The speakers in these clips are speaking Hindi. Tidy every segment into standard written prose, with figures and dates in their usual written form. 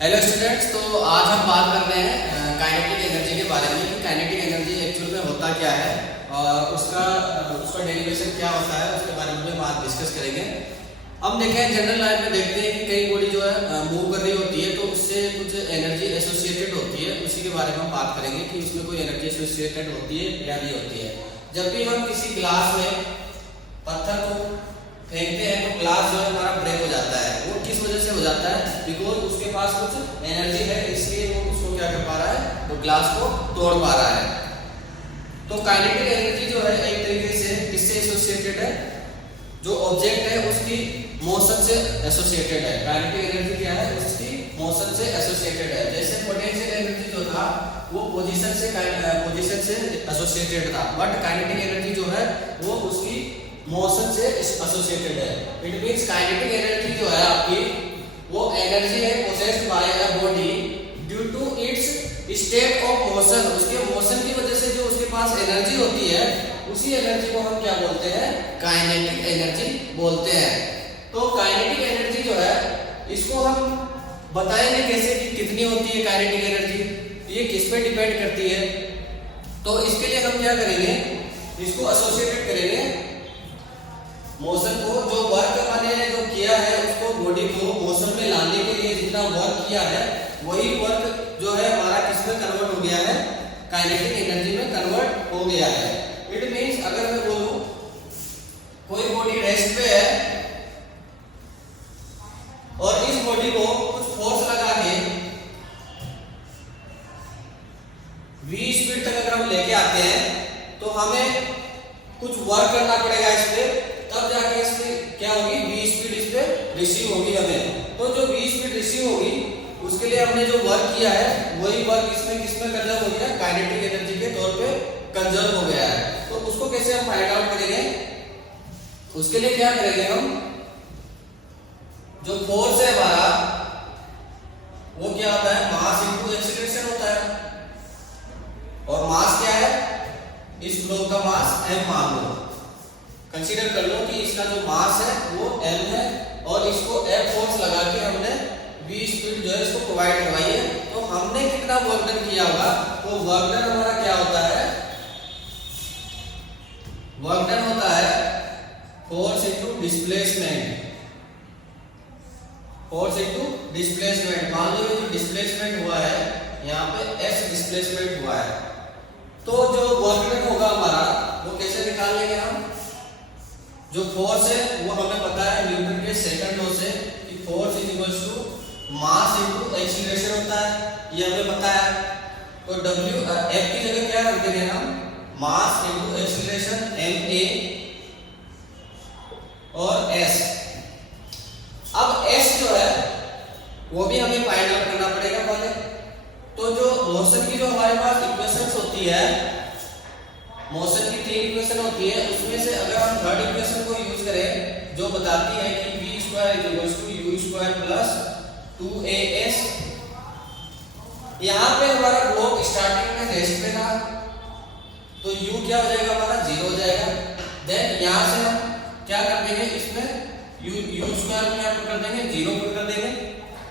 हेलो स्टूडेंट्स, तो आज हम बात कर रहे हैं काइनेटिक एनर्जी के बारे में कि काइनेटिक एनर्जी एक्चुअल में होता क्या है और उसका डेरिवेशन क्या होता है, उसके बारे में हम आज डिस्कस करेंगे। हम देखें जनरल लाइफ में देखते हैं कि कई बॉडी जो है मूव कर रही होती है तो उससे कुछ एनर्जी एसोसिएटेड होती है। उसी के बारे में हम बात करेंगे कि उसमें कोई एनर्जी एसोसिएटेड होती है या नहीं होती है। जब भी हम किसी ग्लास में पत्थर को फेंकते हैं तो ग्लास जो है हमारा ब्रेक हो जाता है। वो किस वजह से हो जाता है? बिकॉज उसके पास कुछ एनर्जी है, इसलिए वो उसको क्या कर पा रहा है, तो ग्लास को तोड़ पा रहा है। तो काइनेटिक एनर्जी जो है एक तरीके से किससे एसोसिएटेड है? जो ऑब्जेक्ट है उसकी मोशन से एसोसिएटेड है। काइनेटिक एनर्जी क्या है? उसकी मोशन से एसोसिएटेड है। जैसे पोटेंशियल एनर्जी जो था वो पोजीशन से एसोसिएटेड था, बट काइनेटिक एनर्जी जो है वो उसकी मोशन से एसोसिएटेड है। इट मींस काइनेटिक एनर्जी जो है आपकी वो एनर्जी है possessed by a body due to its state of motion. उसके मोशन की वजह से जो उसके पास एनर्जी होती है उसी एनर्जी को हम क्या बोलते हैं? काइनेटिक एनर्जी बोलते हैं। तो काइनेटिक एनर्जी जो है इसको हम बताएंगे कैसे कि कितनी होती है काइनेटिक एनर्जी, ये किस पे डिपेंड करती है। तो इसके लिए हम क्या करेंगे, इसको एसोसिएटेड करेंगे मोशन को। जो वर्क मैंने ने जो किया है उसको बॉडी को मोशन में लाने के लिए जितना वर्क किया है वही वर्क जो है हमारा किसमें कन्वर्ट हो गया है? काइनेटिक एनर्जी में कन्वर्ट हो गया है। इट मींस अगर मैं बोलूं कोई बॉडी रेस्ट पे है और इस बॉडी को कुछ फोर्स लगा के v स्पीड तक अगर हम लेके आते हैं तो हमें कुछ वर्क करना पड़ेगा इस पे, तब जाके इसमें क्या होगी? v स्पीड इस पे रिसीव होगी हमें। तो जो v स्पीड रिसीव होगी उसके लिए हमने जो वर्क किया है वही वर्क इसमें किसमें कंजर्व हो गया? काइनेटिक एनर्जी के तौर पे कंजर्व हो गया है। तो उसको कैसे हम फाइंड आउट करेंगे? उसके लिए क्या करेंगे हम, जो फोर्स है हमारा वो क्या होता है? मास इनटू एक्सीलरेशन होता है। और मास क्या है? इस ब्लॉक का मास m मान लो, कंसीडर कर लो कि इसका जो मास है वो m है और इसको F फोर्स लगा के हमने v स्पीड जो है इसको प्रोवाइड करवाई है। तो हमने कितना वर्क डन किया होगा? तो वर्क डन हमारा क्या होता है? वर्क डन होता है force into displacement. Force into displacement. मान लो ये जो डिस्प्लेसमेंट हुआ है यहाँ पे s डिस्प्लेसमेंट हुआ है, तो जो वर्क डन होगा हमारा वो कैसे निकाल लेंगे हम? जो फोर्स है वो हमें पता है न्यूटन के सेकंड लॉ से कि force is equals to mass into acceleration होता है, ये हमें पता है। तो w f की जगह क्या रख देंगे हम? मास इनटू एक्सीलरेशन ma और s। अब s जो है वो भी हमें फाइंड आउट करना पड़ेगा पहले। तो जो मोशन की जो हमारे पास इक्वेशंस होती है, मोशन की 3 इक्वेशन होती है, उसमें से अगर हम थर्ड इक्वेशन को यूज करें जो बताती है कि v square equals to u square plus 2as। यहाँ पे हमारा ब्लॉक स्टार्टिंग में रेस्ट पे था तो u क्या हो जाएगा? हमारा 0 हो जाएगा। देन यहाँ से हम क्या कर देंगे, इसमें u स्क्वायर में आप कर देंगे 0 पुट कर देंगे,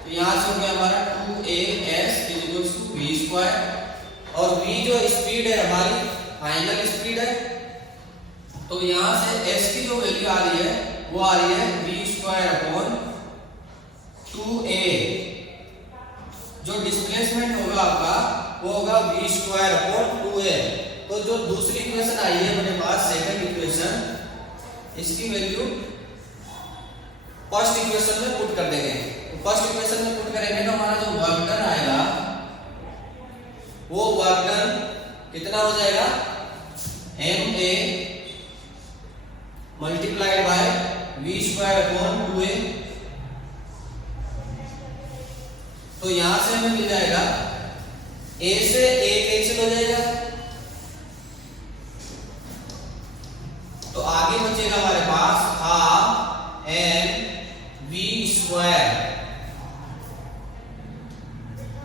तो यहाँ से हो गया हमारा 2as equals to v square. और v जो स्पीड है हमारी फाइनल स्पीड है, तो यहाँ से s की जो वैल्यू आ रही है वो आ रही है v स्क्वायर अपॉन 2a। जो डिस्प्लेसमेंट होगा आपका वो होगा v स्क्वायर अपॉन 2a। तो जो दूसरी इक्वेशन आई है मेरे पास सेकंड इक्वेशन, इसकी वैल्यू फर्स्ट इक्वेशन में पुट कर देंगे। तो फर्स्ट इक्वेशन में पुट करेंगे तो हमारा जो वर्क डन आएगा वो वर्क डन कितना हो जाएगा? ma multiplied by v square upon 2a। तो यहां से हमें मिल जाएगा a से a कैंसिल हो जाएगा, तो आगे बचेगा हमारे पास हाफ m v स्क्वायर।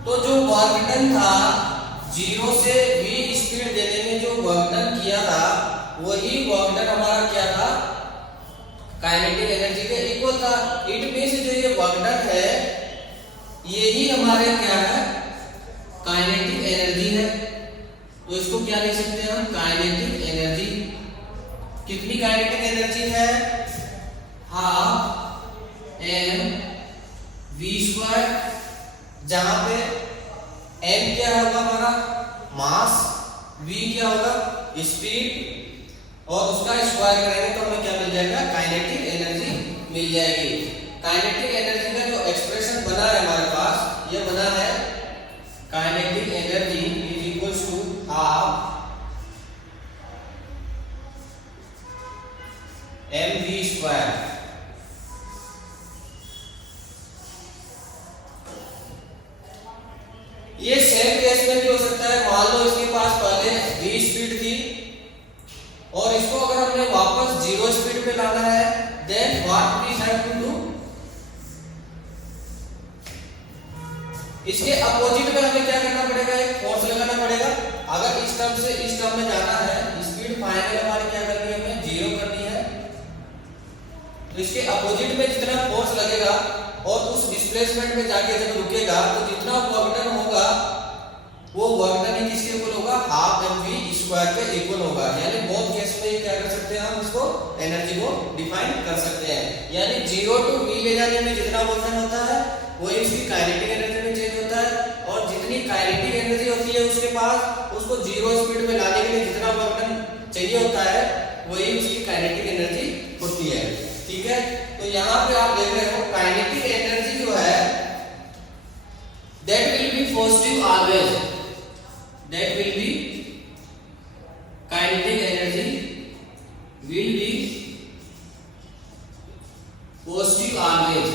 तो जो वर्क डन था 0 से v स्पीड देने में जो वर्क डन किया था वही वर्क डन हमारा क्या था? काइनेटिक एनर्जी के इक्वल था। इट मींस जो ये वर्क डन है यही हमारा हमारे यहाँ क्या है, काइनेटिक एनर्जी है। तो इसको क्या लिख सकते हैं हम, काइनेटिक एनर्जी। कितनी काइनेटिक एनर्जी है, हाफ एम वी स्क्वायर, जहां पे एम क्या होगा हमारा मास, वी क्या होगा स्पीड, और उसका स्क्वायर करेंगे तो हमें क्या मिल जाएगा, काइनेटिक एनर्जी मिल जाएगी। काइनेटिक एनर्जी का जो एक्सप्रेशन बना है हमारे पास, ये बना है kinetic energy is equals to half m v square. ये सेम केस में भी हो सकता है, मान लो इसके पास पहले v स्पीड थी और इसको अगर हमने वापस 0 स्पीड पे लाना है, then what we have to do, इसके अपोजिट में हमें क्या करना पड़ेगा, एक फोर्स लगाना पड़ेगा। अगर इस टर्म से इस टर्म में जाना है, स्पीड फाइनल हमारी क्या करनी है, हमें 0 करनी है, तो इसके अपोजिट में जितना फोर्स लगेगा और उस डिस्प्लेसमेंट में जाके जब रुकेगा तो जितना वर्क डन होगा वो वर्क डन ही किसके इक्वल होगा, हाफ एम वी स्क्वायर के इक्वल होगा। यानी बहुत केस में क्या कर सकते हैं हम, इसको एनर्जी को डिफाइन कर सकते हैं। यानी 0 टू v ले जाने में जितना वर्क डन होता है वही उसकी काइनेटिक एनर्जी में चेंज होता है, और जितनी काइनेटिक एनर्जी होती है उसके पास, उसको 0 स्पीड में लाने के लिए जितना वर्क डन चाहिए होता है वही उसकी काइनेटिक एनर्जी होती है। ठीक है, तो यहाँ पे आप देख रहे हो काइनेटिक एनर्जी जो है that will be positive always, that will be kinetic energy will be positive always।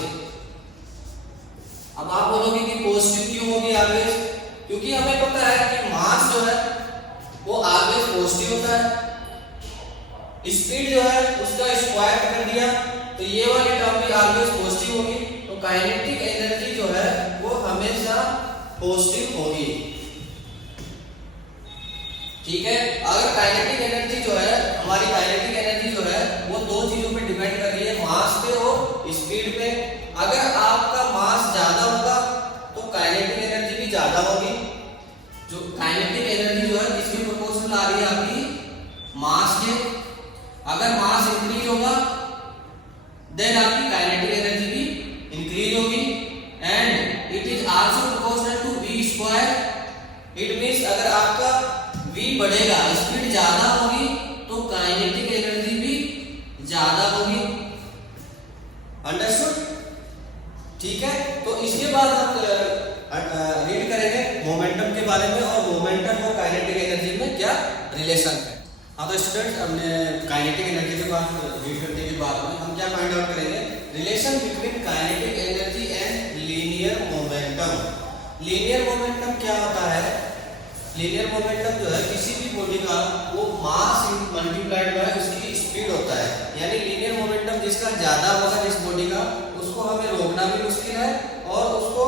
अब आप बोलोगे कि पॉजिटिव क्यों होगी ऑलवेज, क्योंकि हमें पता है कि मास जो है वो ऑलवेज पॉजिटिव होता है, स्पीड जो है उसका स्क्वायर कर दिया तो ये वाली टर्म भी ऑलवेज पॉजिटिव होगी। तो काइनेटिक एनर्जी जो है वो हमेशा पॉजिटिव होगी। ठीक है, अगर काइनेटिक एनर्जी जो है, हमारी काइनेटिक एनर्जी जो है वो दो चीजों पे डिपेंड कर रही है, मास पे और स्पीड पे। अगर आपका मास ज्यादा होगा तो काइनेटिक एनर्जी भी ज्यादा होगी। जो काइनेटिक एनर्जी जो है किसके प्रोपोर्शनल आ रही है, आपकी मास के। अगर मास इंक्रीज होगा देन आपकी काइनेटिक एनर्जी भी इंक्रीज होगी, and it is also proportional to v square. It means अगर आपका v बढ़ेगा, स्पीड ज्यादा होगी तो काइनेटिक एनर्जी भी ज्यादा होगी। अंडरस्टूड? ठीक है, तो इसके बाद हम रीड करेंगे मोमेंटम के बारे में और मोमेंटम और काइनेटिक एनर्जी में क्या रिलेशन है। हाँ, तो स्टूडेंट्स हमने काइनेटिक एनर्जी के बाद रीड करने के बाद में हम क्या फाइंड आउट करेंगे, relation between kinetic energy and linear momentum. Linear momentum क्या होता है, लीनियर मोमेंटम जो है किसी भी बॉडी का वो मास मल्टीप्लाइड बाय उसकी स्पीड होता है। यानी लीनियर मोमेंटम जिसका ज्यादा होगा जिस बॉडी का, उसको हमें रोकना भी मुश्किल है और उसको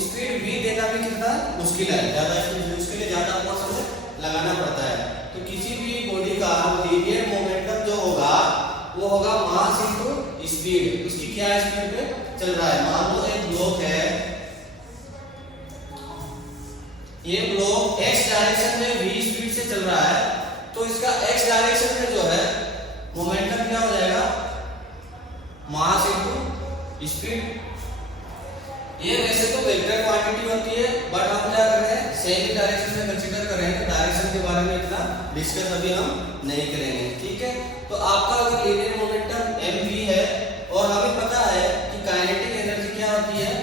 स्पीड भी देना भी कितना मुश्किल है, ज्यादा स्पीड, उसके लिए ज्यादा फोर्स हमें लगाना पड़ता है। तो किसी भी बॉडी का लीनियर मोमेंटम जो होगा वो होगा मास इनटू स्पीड। उसकी क्या स्पीड पे चल रहा है, मान लो एक ब्लॉक है, ये ब्लॉक x डायरेक्शन में v स्पीड से चल रहा है, तो इसका x डायरेक्शन में जो है मोमेंटम क्या हो जाएगा, मास इनटू स्पीड। ये वैसे तो वेक्टर क्वांटिटी होती है, बट हम क्या कर रहे हैं, सेम डायरेक्शन में कंसीडर कर रहे हैं, तो डायरेक्शन के बारे में इतना डिस्कस अभी हम नहीं करेंगे। ठीक है, तो आपका अगर लीनियर मोमेंटम mv है और हमें पता है कि काइनेटिक एनर्जी क्या होती है,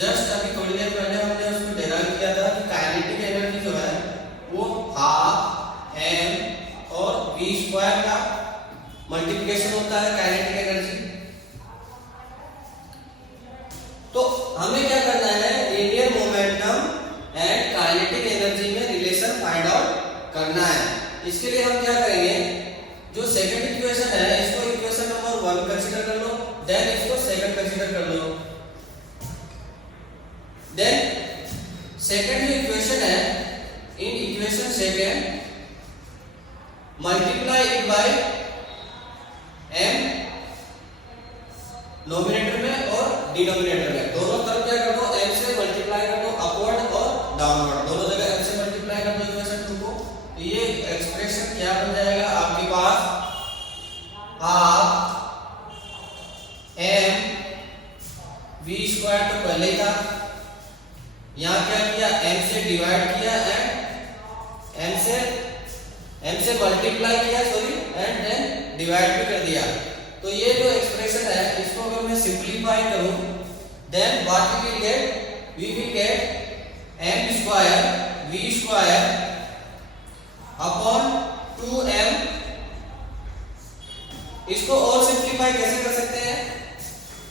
जस्ट अभी थोड़ी देर पहले हमने उसको डेराइव किया था कि काइनेटिक एनर्जी जो है वो हाफ m और v स्क्वायर का मल्टीप्लिकेशन होता है काइनेटिक एनर्जी। तो हमें क्या करना है, linear momentum and kinetic energy में रिलेशन फाइंड आउट करना है। इसके लिए हम क्या करेंगे, जो सेकंड इक्वेशन है इसको इक्वेशन नंबर 1 कंसीडर कर लो, देन इसको सेकंड कंसीडर कर लो। देन सेकंड जो इक्वेशन है, in equation second multiply it by m nominator में और डिनोमिनेटर में, दोनों तरफ क्या कर दो m से मल्टीप्लाई पहले ही था, यहाँ क्या किया, m से डिवाइड किया एंड m से मल्टीप्लाई किया, सॉरी, एंड देन डिवाइड भी कर दिया। तो ये जो एक्सप्रेशन है इसको अगर मैं सिंपलीफाई करूं, then what we will get m square v square upon 2m। इसको और सिंपलीफाई कैसे कर सकते हैं?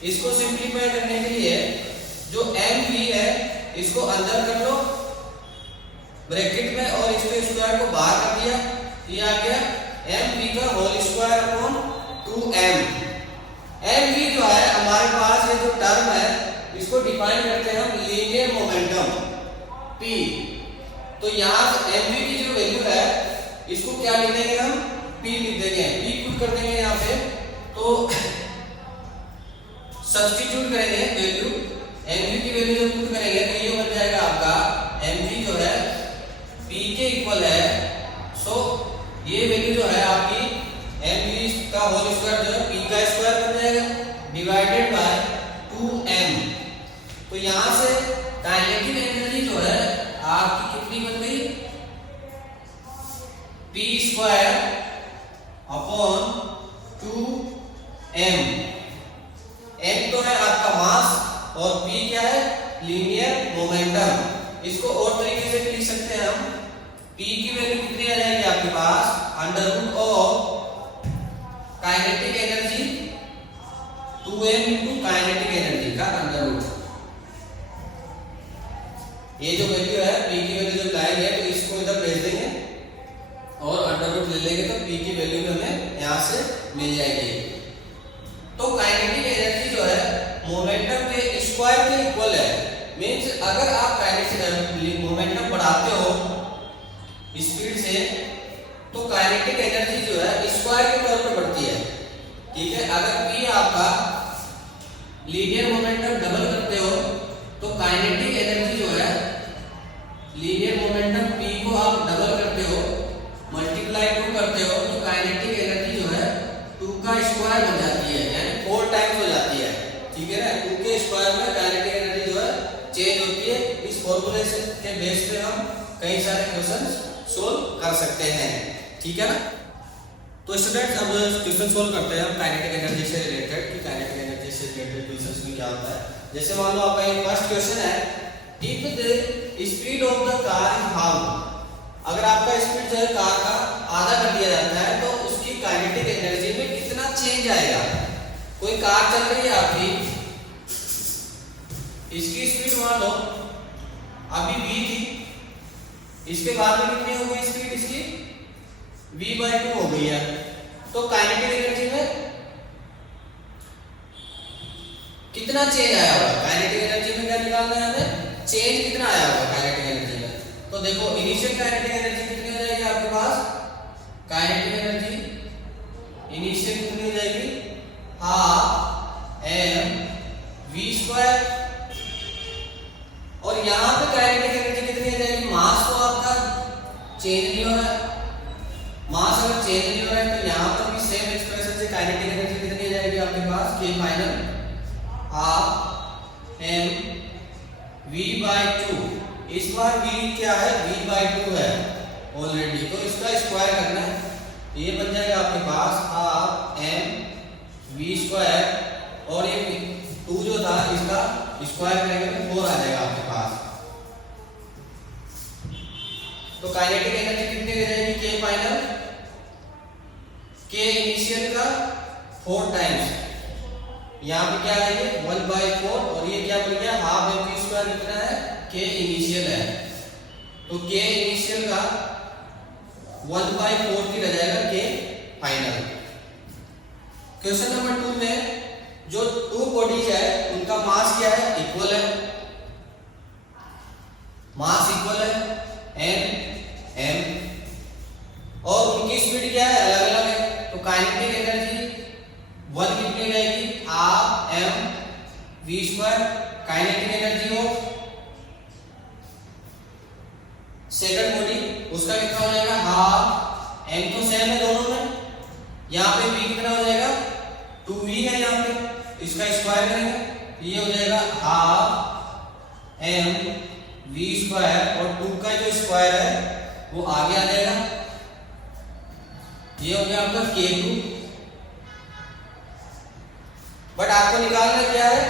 इसको सिंपलीफाई करने के लिए जो mv है इसको अंदर कर लो ब्रैकेट में और इसके स्क्वायर को बाहर कर दिया, ये आ गया mv का whole square upon 2m। mv जो है हमारे पास, ये जो टर्म है इसको डिफाइन करते हैं हम लीनियर मोमेंटम p। तो यहाँ से mv की जो वैल्यू है इसको क्या लिख देंगे हम, p लिख देंगे, p पुट कर देंगे यहाँ पे। तो सब्स्टिट्यूट करेंगे वैल्यू, mv की वैल्यू जब पुट करेंगे तो ये बन जाएगा आपका mv जो है p के इक्वल है। सो ये वैल्यू जो है आपकी mv का होल स्क्वायर जो है p का स्क्वायर बन जाएगा डिवाइडेड बाय 2m। तो यहाँ से काइनेटिक एनर्जी जो है आपकी कितनी बन गई, p square upon 2m। m तो है आपका मास और p क्या है, लीनियर मोमेंटम। इसको और तरीके से लिख सकते हैं हम, p की वैल्यू कितनी आ जाएगी आपके पास, under root of kinetic energy 2m into kinetic energy का अंडर रूट। ये जो वैल्यू है p की वैल्यू जब लाएंगे तो इसको इधर भेज देंगे और अंडर रूट ले लेंगे तो p की वैल्यू भी हमें यहाँ से मिल जाएगी। तो काइनेटिक एनर्जी जो है मोमेंटम के स्क्वायर के इक्वल है। मींस अगर आप काइनेटिक मोमेंटम बढ़ाते हो स्पीड से तो काइनेटिक एनर्जी जो है स्क्वायर के तौर पर बढ़ती है, ठीक है। अगर p आपका लीनियर मोमेंटम डबल करते हो तो काइनेटिक एनर्जी जो है लीनियर मोमेंटम p को आप डबल करते हो, मल्टीप्लाई 2 करते हो तो काइनेटिक एनर्जी जो है 2 का स्क्वायर बन जाती है, यानी 4 टाइम्स हो जाती है, ठीक है ना। 2 के स्क्वायर में काइनेटिक एनर्जी जो है चेंज होती है। इस फॉर्मूले से के बेस पे हम कई सारे क्वेश्चंस सोल्व कर सकते हैं, ठीक है ना। तो स्टूडेंट्स अब क्वेश्चन सोल्व करते हैं हम काइनेटिक एनर्जी से रिलेटेड, कि काइनेटिक एनर्जी से रिलेटेड क्वेश्चंस में क्या होता है। जैसे मान लो आपका ये फर्स्ट क्वेश्चन है, if the speed of the car is half. अगर आपका स्पीड जो है कार का आधा कर दिया जाता है तो उसकी काइनेटिक एनर्जी में कितना चेंज आएगा। कोई कार चल रही है आपकी, इसकी स्पीड मान लो अभी v थी, इसके बाद में कितनी हो गई स्पीड इसकी, v/2 हो गई है। तो काइनेटिक एनर्जी में कितना चेंज आया होगा, काइनेटिक एनर्जी में क्या निकालना है हमें, चेंज कितना आया होगा काइनेटिक एनर्जी में। तो देखो इनिशियल काइनेटिक एनर्जी कितनी हो जाएगी आपके पास, काइनेटिक एनर्जी इनिशियल कितनी हो जाएगी, हाफ m v स्क्वायर। और यहाँ पे काइनेटिक एनर्जी कितनी हो जाएगी, मास तो आपका चेंज नहीं हो रहा है, मास अगर चेंज नहीं हो रहा है तो यहाँ पर भी सेम एक्सप्रेशन से काइनेटिक एनर्जी कितनी हो जाएगी आपके पास, k final half m v/2। इस बार v क्या है, v/2 है ऑलरेडी, तो इसका स्क्वायर करना है, ये बन जाएगा आपके पास हाफ m v स्क्वायर और ये 2 जो था इसका स्क्वायर करेंगे तो 4 आ जाएगा आपके पास। तो काइनेटिक एनर्जी कितनी हो जाएगी, k फाइनल, k इनिशियल का 4 टाइम्स, यहाँ पे क्या आएगी 1/4 और ये क्या बन गया हाफ m स्क्वायर कितना है, k इनिशियल है। तो k इनिशियल का 1/4 की रह जाएगा k फाइनल। क्वेश्चन नंबर 2 में जो 2 बॉडीज है उनका मास क्या है, इक्वल है, मास इक्वल है n m और उनकी स्पीड क्या है, अलग अलग है। तो काइनेटिक एनर्जी 1 कितनी रहेगी, half m v square. Kinetic energy हो सेकंड बॉडी उसका कितना हो जाएगा, हाफ m तो सेम है दोनों में, यहाँ पे v कितना हो जाएगा 2v है, यहाँ पे इसका स्क्वायर करेंगे ये हो जाएगा हाफ एम वी स्क्वायर और 2 का जो स्क्वायर है वो आगे आ जाएगा, ये हो गया आपका K2। बट आपको निकालना क्या है,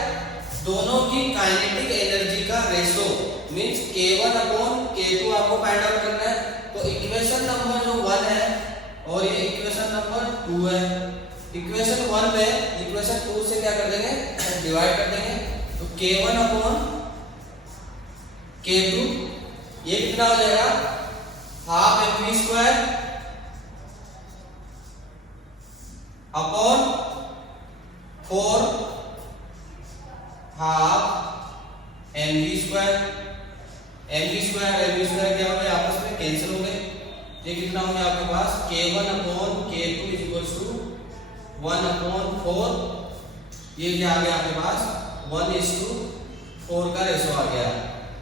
दोनों की काइनेटिक एनर्जी का ratio means K1 upon K2 आपको फाइंड आउट करना है। तो इक्वेशन नंबर जो 1 है और ये इक्वेशन नंबर 2 है, इक्वेशन 1 में इक्वेशन 2 से क्या कर देंगे, डिवाइड कर देंगे। तो K1 अपॉन K2 ये कितना हो जाएगा, half mv square upon 4 half mv square. mv square क्या हो गया, आपस में कैंसिल हो गए। ये कितना हो गया आपके पास, K1 upon K2 is equal to 1 upon 4। ये क्या आ गया आपके पास 1:4 का रेशो आ गया,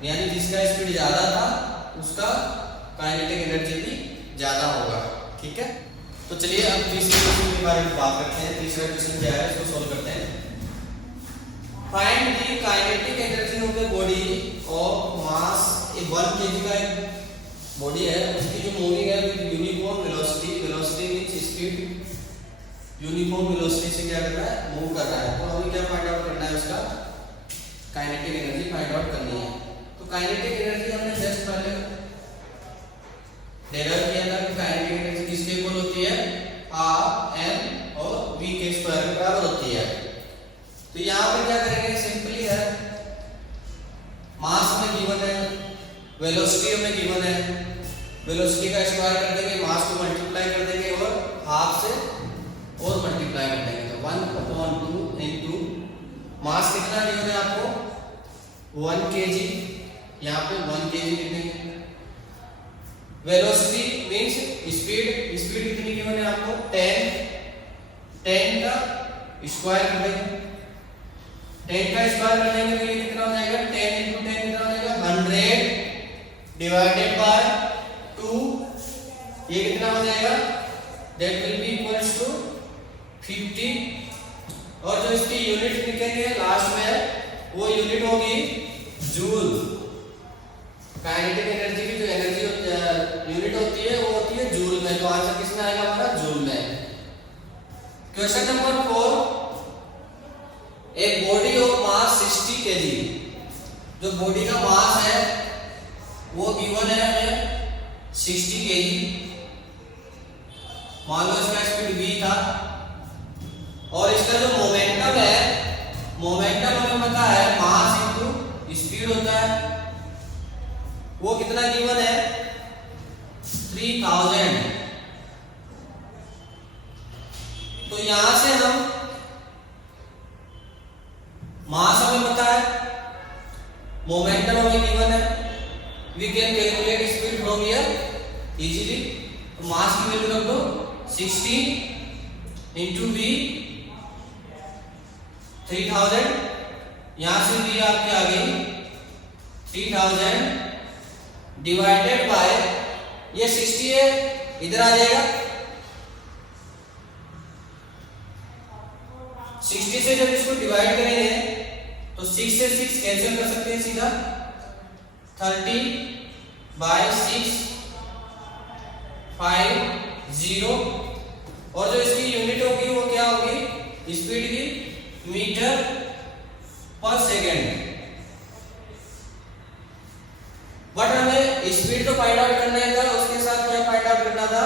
यानी जिसका स्पीड ज्यादा था उसका काइनेटिक एनर्जी भी ज्यादा होगा। ठीक है, तो चलिए अब तीसरे क्वेश्चन के बारे में बात करते हैं। तीसरा क्वेश्चन क्या है, इसको सॉल्व करते हैं। Find the kinetic energy of the body of mass 1 kg का एक बॉडी है, उसकी जो मूविंग है with uniform velocity, velocity means speed, uniform velocity से क्या कर रहा है, मूव कर रहा है। तो हमें क्या फाइंड आउट करना है, उसका काइनेटिक एनर्जी फाइंड आउट करनी है। तो काइनेटिक एनर्जी हमने जस्ट पहले डेराइव किया था कि काइनेटिक एनर्जी किसके इक्वल होती है, r m और v के स्क्वायर के बराबर होती है। तो यहाँ पे क्या करेंगे, सिंपली है, मास में गिवन है, वेलोसिटी में गिवन है, वेलोसिटी का स्क्वायर कर देंगे, मास को मल्टीप्लाई कर देंगे और हाफ से और मल्टीप्लाई कर देंगे। तो 1/2 इनटू मास कितना गिवन है आपको 1 kg, यहाँ पे 1 kg लिखेंगे। वेलोसिटी मींस स्पीड, स्पीड कितनी गिवन है आपको 10 का स्क्वायर कर देंगे। 10 का स्क्वायर कर देंगे तो ये कितना हो जाएगा, 10 × 10 कितना हो जाएगा 100 डिवाइडेड बाय 2, ये कितना हो जाएगा, that will be equals to 50। और जो इसकी यूनिट लिखेंगे लास्ट में वो यूनिट होगी जूल। काइनेटिक एनर्जी की जो एनर्जी यूनिट होती है वो होती है जूल में। तो आंसर किसमें आएगा हमारा, जूल में। क्वेश्चन नंबर 4, एक बॉडी ऑफ मास 60 kg, जो बॉडी का मास है वो गिवन है हमें 60 kg। मान लो इसका स्पीड v था और इसका जो मोमेंटम है, मोमेंटम हमें पता है मास इनटू स्पीड होता है, वो कितना गिवन है 3000। तो यहां से हम मास हमें पता है, मोमेंटम हमें गिवन है, we can calculate speed from here easily. तो मास की वैल्यू रख दो 60 इंटू वी 3000, यहां से वी आपके आ गई 3000 डिवाइडेड बाय, ये 60 है इधर आ जाएगा, 60 से जब इसको डिवाइड करेंगे तो 6 से 6 कैंसिल कर सकते हैं सीधा, 30/6 50। और जो इसकी यूनिट होगी वो क्या होगी, स्पीड की मीटर पर सेकेंड। बट हमें स्पीड तो फाइंड आउट करना ही था, उसके साथ क्या फाइंड आउट करना था,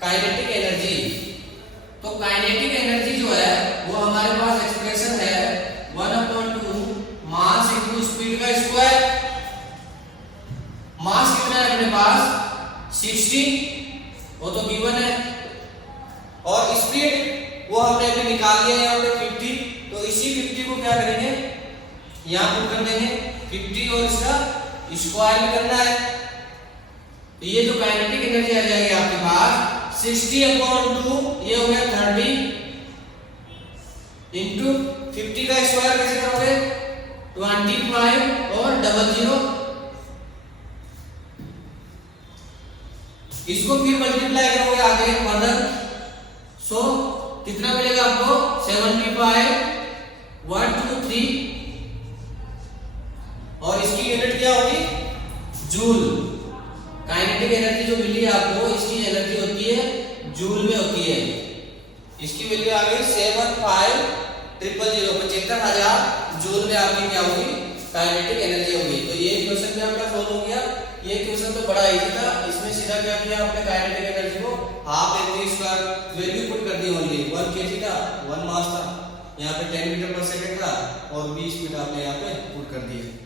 काइनेटिक एनर्जी। तो काइनेटिक एनर्जी जो है वो हमारे पास एक्सप्रेशन है 1/2 मास इनटू स्पीड का स्क्वायर। मास कितना है अपने पास 60, वो तो गिवन है, और स्पीड वो हमने अभी निकाल लिया यहाँ पे 50। तो इसी 50 को क्या करेंगे, यहाँ पुट कर देंगे 50 और इसका स्क्वायर भी करना है। तो ये जो काइनेटिक एनर्जी आ जाएगी आपके पास 60/2, ये हो गया 30 इंटू 50 का स्क्वायर कैसे करोगे 25 और 00, इसको फिर मल्टीप्लाई करोगे आगे फर्दर। सो कितना मिलेगा आपको 75 1 2 3 क्या होगी? जूल। काइनेटिक एनर्जी जो मिली है आपको, इसकी एनर्जी होती है जूल में होती है। इसकी वैल्यू आ गई 75000, 75,000 जूल में आपकी क्या होगी? काइनेटिक एनर्जी होगी। तो ये क्वेश्चन भी आपका सोल्व हो गया। ये क्वेश्चन तो बड़ा इजी था, इसमें सीधा क्या किया आपने, काइनेटिक एनर्जी को half mv square value put कर दी ओनली। 1 kg था, 1 मास था, यहाँ पे 10 मीटर पर सेकंड था और 20 मीटर आपने यहाँ पे पुट कर दिया।